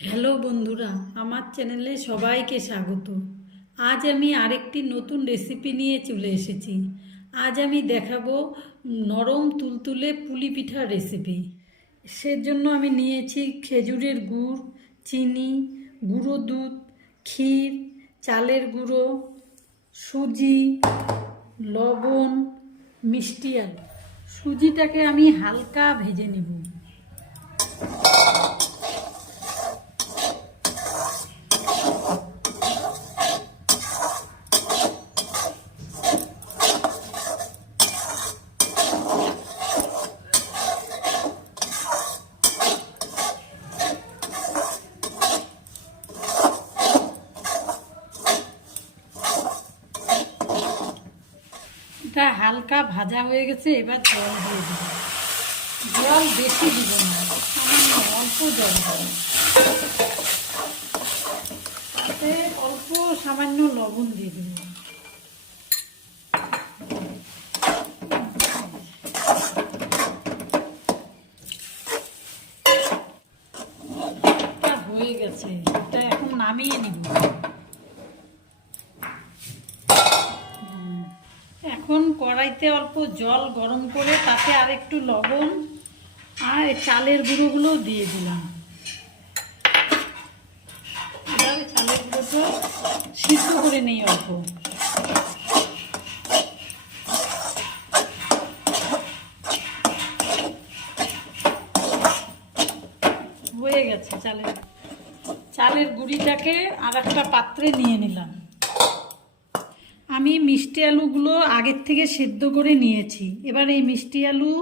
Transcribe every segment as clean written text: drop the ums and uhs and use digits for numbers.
Hello বন্ধুরা, আমার চ্যানেলে সবাইকে স্বাগত। আজ আমি আরেকটি নতুন রেসিপি নিয়ে চলে এসেছি। আজ আমি দেখাবো নরম তুলতুলে পুলি পিঠার রেসিপি। সেজন্য আমি নিয়েছি খেজুরের গুড়, চিনি, গুঁড়ো দুধ, ক্ষীর, চালের গুঁড়ো, সুজি, লবণ, মিষ্টি আলু। সুজিটাকে আমি হালকা ভেজে নেব। এটা হালকা ভাজা হয়ে গেছে, এবার জল দিয়ে দেবো। জল বেশি দিব না, সামান্য অল্প জল দেবো। তাতে অল্প সামান্য লবণ দিয়ে দেবো। এটা হয়ে গেছে, এটা এখন নামিয়ে নিব। এখন কড়াইতে অল্প জল গরম করে তাতে আর একটু লবণ আর চালের গুঁড়োগুলো দিয়ে দিলাম। এবার চালের গুঁড়োটা সিদ্ধ করে নেই অল্প। হয়ে গেছে, চালের গুঁড়িটাকে আর একটা পাত্রে নিয়ে নিলাম। আমি মিষ্টি আলুগুলো আগের থেকে সেদ্ধ করে নিয়েছি। এবার এই মিষ্টি আলু,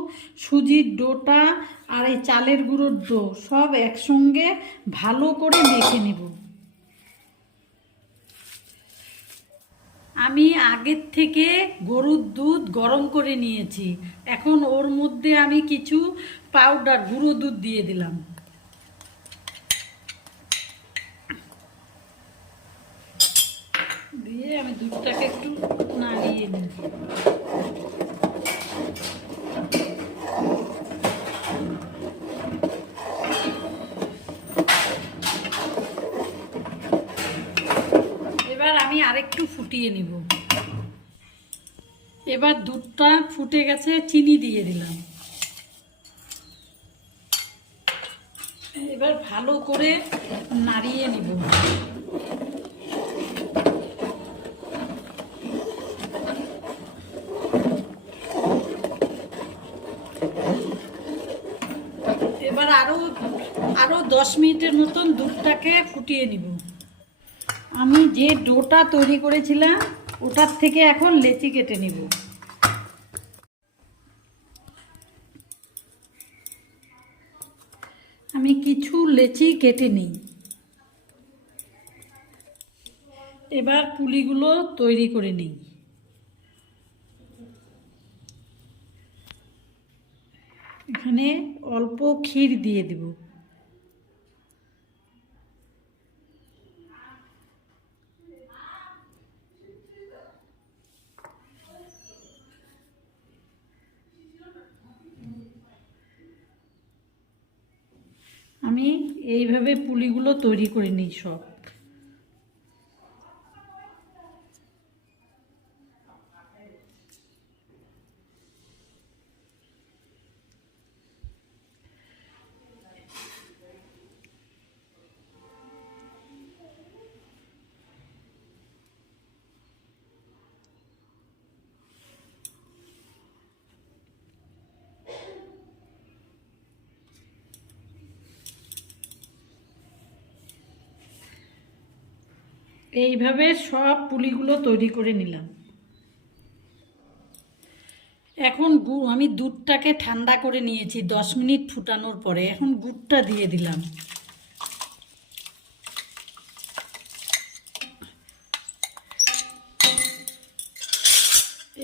সুজির ডোটা আর এই চালের গুঁড়োর ডো সব একসঙ্গে ভালো করে মেখে নেব। আমি আগের থেকে গরুর দুধ গরম করে নিয়েছি। এখন ওর মধ্যে আমি কিছু পাউডার গুঁড়ো দুধ দিয়ে দিলাম। দিয়ে আমি দুধটাকে একটু নাড়িয়ে নিই। এবার আমি আরেকটু ফুটিয়ে নিব। এবার দুধটা ফুটে গেছে, চিনি দিয়ে দিলাম। এবার ভালো করে নাড়িয়ে নিব। এবার আরো 10 মিনিটের মতন দুধটাকে ফুটিয়ে নিব। আমি যে ডোটা তৈরি করেছিলাম ওটার থেকে এখন লেচি কেটে নিব। আমি কিছু লেচি কেটে নিই। এবার পুলিগুলো তৈরি করে নিই। এখানে অল্প ক্ষীর দিয়ে দেব। আমি এইভাবে পুলিগুলো তৈরি করে নিই সব। এইভাবে সব পুলিগুলো তৈরি করে নিলাম। এখন আমি দুধটাকে ঠান্ডা করে নিয়েছি 10 মিনিট ফুটানোর পরে। এখন গুড়টা দিয়ে দিলাম।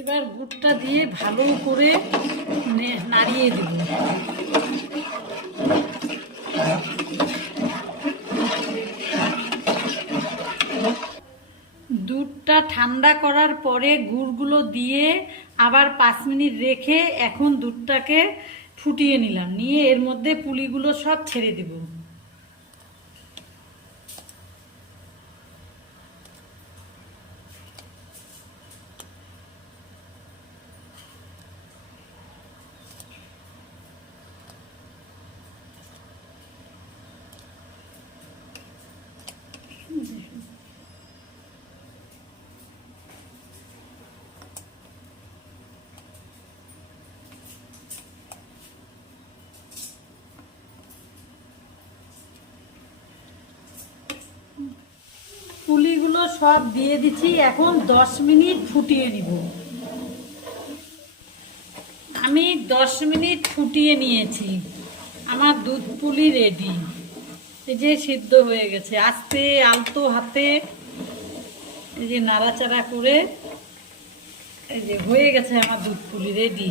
এবার গুড়টা দিয়ে ভালো করে নাড়িয়ে দেব। দুধটা ঠান্ডা করার পরে গুড়গুলো দিয়ে আবার 5 মিনিট রেখে এখন দুধটাকে ফুটিয়ে নিলাম। নিয়ে এর মধ্যে পুলিগুলো সব ছেড়ে দেব। সব দিয়ে দিচ্ছি, এখন 10 মিনিট ফুটিয়ে নিব। আমি 10 মিনিট ফুটিয়ে নিয়েছি, আমার দুধ পুলি রেডি। এই যে সিদ্ধ হয়ে গেছে, আস্তে আলতো হাতে এই যে নাড়াচাড়া করে এই যে হয়ে গেছে আমার দুধ পুলি রেডি।